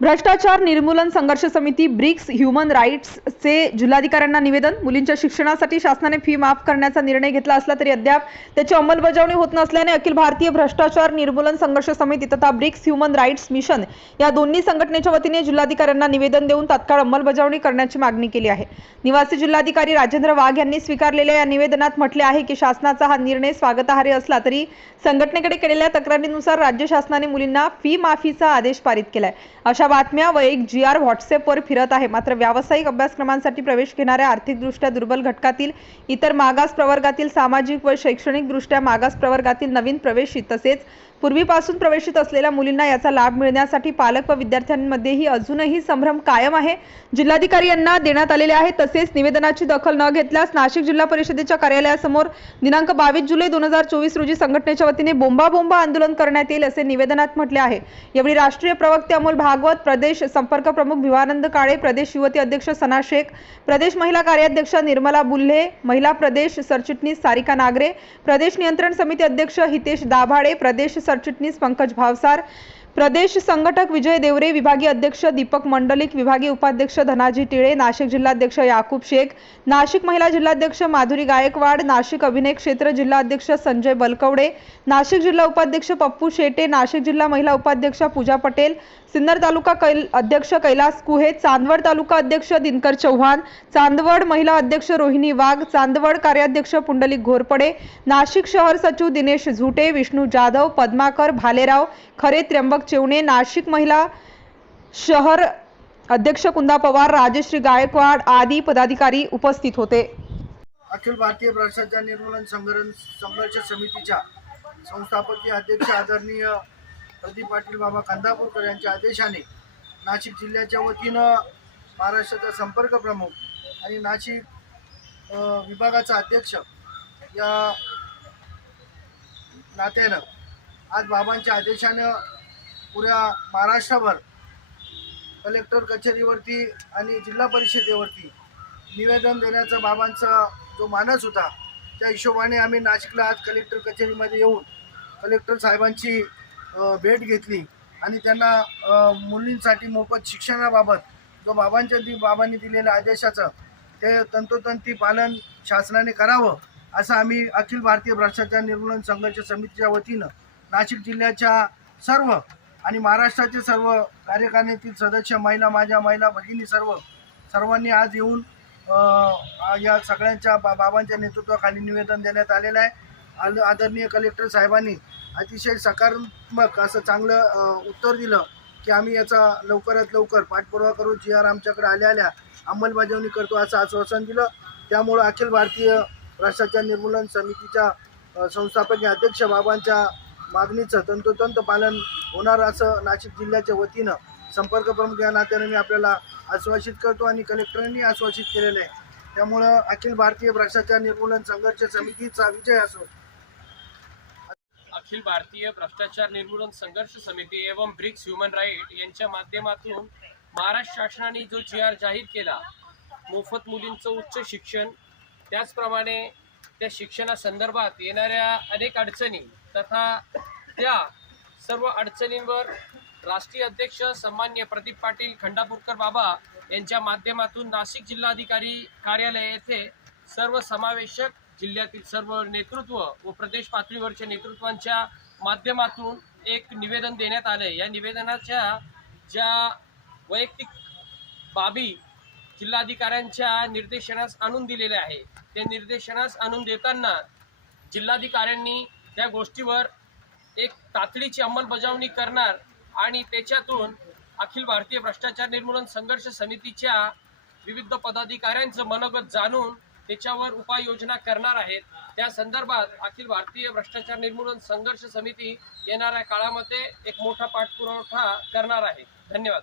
भ्रष्टाचार निर्मूलन संघर्ष समिती ब्रिक्स ह्युमन राईट्सचे जिल्हाधिकाऱ्यांना निवेदन. मुलींच्या शिक्षणासाठी शासनाने फी माफ करण्याचा निर्णय घेतला असला तरी अद्याप त्याची अंमलबजावणी होत नसल्याने अखिल भारतीय भ्रष्टाचार निर्मूलन संघर्ष समिती तथा ब्रिक्स ह्युमन राईट्स मिशन या दोन्ही संघटनेच्या वतीने जिल्हाधिकाऱ्यांना निवेदन देऊन तात्काळ अंमलबजावणी करण्याची मागणी केली आहे. निवासी जिल्हाधिकारी राजेंद्र वाघ यांनी स्वीकारलेल्या या निवेदनात म्हटले आहे की शासनाचा हा निर्णय स्वागतार्ह असला तरी संघटनेकडे केलेल्या तक्रारीनुसार राज्य शासनाने मुलींना फी माफीचा आदेश पारित केलाय. अशा बातम्या व एक जी आर व्हॉट्सअपवर फिरत आहे. मात्र व्यावसायिक अभ्यासक्रमांसाठी प्रवेश घेणाऱ्या आर्थिकदृष्ट्या दुर्बल घटकातील इतर मागास प्रवर्गातील सामाजिक व शैक्षणिकदृष्ट्या मागास प्रवर्गातील नवीन प्रवेशित तसेच पूर्वीपासून प्रवेशित असलेल्या मुलींना याचा लाभ मिळण्यासाठी पालक व विद्यार्थ्यांमध्येही अजूनही संभ्रम कायम आहे. जिल्हाधिकारी यांना देण्यात आलेले आहे तसेच निवेदनाची दखल न घेतल्यास नाशिक जिल्हा परिषदेच्या कार्यालयासमोर दिनांक बावीस जुलै दोन हजार चोवीस रोजी संघटनेच्या वतीने बोंबाबोंबा आंदोलन करण्यात येईल असे निवेदनात म्हटले आहे. यावेळी राष्ट्रीय प्रवक्ते अमोल भागवत प्रदेश संपर्क प्रमुख भिवानंद काळे प्रदेश युवती अध्यक्ष सना शेख प्रदेश महिला कार्याध्यक्ष निर्मला बुल्हे महिला प्रदेश सरचिटणीस सारिका नागरे प्रदेश नियंत्रण समिती अध्यक्ष हितेश दाभाडे प्रदेश सरचिटणीस पंकज भावसार प्रदेश संघटक विजय देवरे विभागीय अध्यक्ष दीपक मंडलिक विभागीय उपाध्यक्ष धनाजी टिळे नाशिक जिल्हाध्यक्ष याकूब शेख नाशिक महिला जिल्हाध्यक्ष माधुरी गायकवाड नाशिक अभिनय क्षेत्र जिल्हाध्यक्ष संजय बलकवडे नाशिक जिल्हा उपाध्यक्ष पप्पू शेटे नाशिक जिल्हा महिला उपाध्यक्ष पूजा पटेल सिन्नर तालुका कैल अध्यक्ष कैलास कुहे चांदवड तालुका अध्यक्ष दिनकर चव्हाण चांदवड महिला अध्यक्ष रोहिणी वाघ चांदवड कार्याध्यक्ष पुंडलिक घोरपडे नाशिक शहर सचिव दिनेश झुटे विष्णू जाधव पद्माकर भालेराव खरे त्र्यंबक चेवणे नाशिक महिला शहर अध्यक्ष कुंदा पवार राजश्री गायकवाड आदी पदाधिकारी उपस्थित होते. अखिल भारतीय भ्रष्टाचार निर्मूलन संघर्ष संघर्ष समितीच्या संस्थापकीय अध्यक्ष आदरणीय प्रदीप पाटील बाबा कांदापूरकर यांच्या आदेशाने नाशिक जिल्ह्याच्या वतीनं महाराष्ट्राचा संपर्क प्रमुख आणि नाशिक विभागाचा अध्यक्ष या नात्यानं आज बाबांच्या आदेशानं पुऱ्या महाराष्ट्रभर कलेक्टर कचेरीवरती आणि जिल्हा परिषदेवरती निवेदन देण्याचा बाबांचा जो मानस होता त्या हिशोबाने आम्ही नाशिकला आज कलेक्टर कचेरीमध्ये येऊन कलेक्टर साहेबांची भेट घेतली आणि त्यांना मुलींसाठी मोफत शिक्षणाबाबत जो बाबांच्या दि बाबांनी दिलेल्या आदेशाचं ते तंतोतंती पालन शासनाने करावं असं आम्ही अखिल भारतीय भ्रष्टाचार निर्मूलन संघर्ष समितीच्या वतीनं नाशिक जिल्ह्याच्या सर्व आणि महाराष्ट्राचे सर्व कार्यकारिणीतील सदस्य महिला माझ्या महिला भगिनी सर्व सर्वांनी आज येऊन या सगळ्यांच्या बा बाबांच्या नेतृत्वाखाली निवेदन देण्यात आलेलं आहे. आद- आदरणीय कलेक्टर साहेबांनी अतिशय सकारात्मक असं चांगलं उत्तर दिलं की आम्ही याचा लवकरात लवकर पाठपुरावा करू. जी आर आमच्याकडे आल्या आल्या अंमलबजावणी करतो असं आश्वासन दिलं. त्यामुळं अखिल भारतीय भ्रष्टाचार निर्मूलन समितीच्या अ, संस्थापकीय अध्यक्ष बाबांच्या मागणीचं तंतोतंत पालन होणार असं नाशिक जिल्ह्याच्या वतीनं संपर्क प्रमुख या नात्याने मी आपल्याला आश्वासित करतो आणि कलेक्टरांनी आश्वासित केलेलं आहे. त्यामुळं अखिल भारतीय भ्रष्टाचार निर्मूलन संघर्ष समितीचा विजय असो. अखिल भारतीय भ्रष्टाचार निर्मूलन संघर्ष समिती एवं ब्रिक्स ह्युमन राईट यांच्या माध्यमातून महाराष्ट्र शासनाने जो जी आर जाहीर केला मोफत मुलींचं उच्च शिक्षण त्याचप्रमाणे त्या शिक्षणासंदर्भात येणाऱ्या अनेक अडचणी तथा त्या सर्व अडचणींवर राष्ट्रीय अध्यक्ष सन्मान्य प्रदीप पाटील खंडापूरकर बाबा यांच्या माध्यमातून नाशिक जिल्हाधिकारी कार्यालय येथे सर्व समावेशक जिल्ह्यातील सर्व नेतृत्व व प्रदेश पातळीवरच्या नेतृत्वांच्या माध्यमातून एक निवेदन देण्यात आलं या निवेदनाच्या ज्या वैयक्तिक बाबी जिल्हाधिकाऱ्यांच्या निर्देशनास आणून दिलेले आहे. त्या निर्देशनास आणून देताना जिल्हाधिकाऱ्यांनी त्या गोष्टीवर एक तातडीची अंमलबजावणी करणार आणि त्याच्यातून अखिल भारतीय भ्रष्टाचार निर्मूलन संघर्ष समितीच्या विविध पदाधिकाऱ्यांचं मनोगत जाणून त्याच्यावर उपाययोजना करणार आहेत. त्या संदर्भात अखिल भारतीय भ्रष्टाचार निर्मूलन संघर्ष समिती येणाऱ्या काळामध्ये एक मोठा पाठपुरवठा करणार आहे. धन्यवाद.